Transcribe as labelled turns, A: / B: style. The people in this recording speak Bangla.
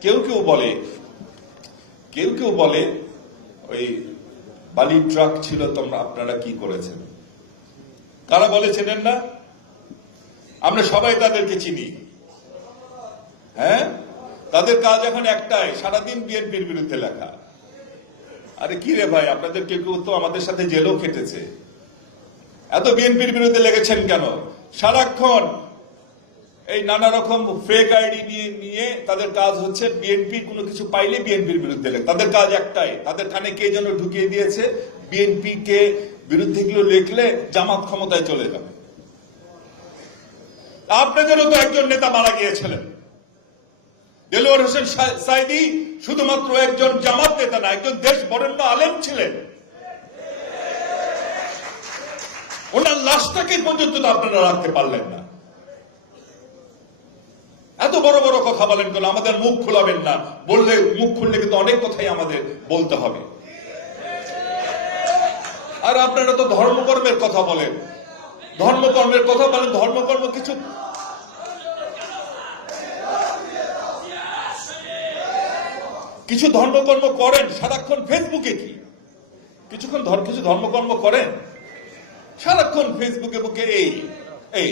A: কেউ কেউ বলে, কেউ কেউ বলে, ওই বালির ট্রাক ছিল, তোমরা, আপনারা কি করেছেন? কারা বলে চেনেন না? আমরা সবাই তাদেরকে চিনি। হ্যাঁ? তাদের কাজ এখন একটাই, সারাদিন বিএনপির বিরুদ্ধে লেখা। আরে কি রে ভাই, আপনাদের কেউ কেউ তো আমাদের সাথে জেলও কেটেছে এত বিএনপির বিরুদ্ধে লেগেছেন কেন? সারাক্ষণ এই নানা রকম ফেক আইডি নিয়ে নিয়ে তাদের কাজ হচ্ছে বিএনপি কোনো কিছু পাইলে বিএনপির বিরুদ্ধে তাদের কাজ একটাই, তাদের কানে কে যেন ঢুকিয়ে দিয়েছে বিএনপি কে বিরুদ্ধে গুলো লিখলে জামাত ক্ষমতায় চলে যাবে। আপনাদেরও তো একজন নেতা মারা গিয়েছিলেন। দেলোয়ার হোসেন সাইদি শুধুমাত্র একজন জামাত নেতা না, একজন দেশ বরেণ্য আলেম ছিলেন। ওনার লাশটাকে পর্যন্ত আপনারা রাখতে পারলেন না। এত বড় বড় কথা বলেন কেন? আমাদের মুখ খোলাবেন না। বললে মুখ খুললে কিন্তু অনেক কথাই আমাদের বলতে হবে। আর আপনারা তো ধর্মকর্মের কথা বলেন। ধর্মকর্মের কথা বলেন, ধর্মকর্ম কিছু কিছু ধর্মকর্ম করেন, সারাক্ষণ ফেসবুকে কি? কিছুক্ষণ ধর, কিছু ধর্মকর্ম করেন? সারাক্ষণ ফেসবুকে বুকে এই এই।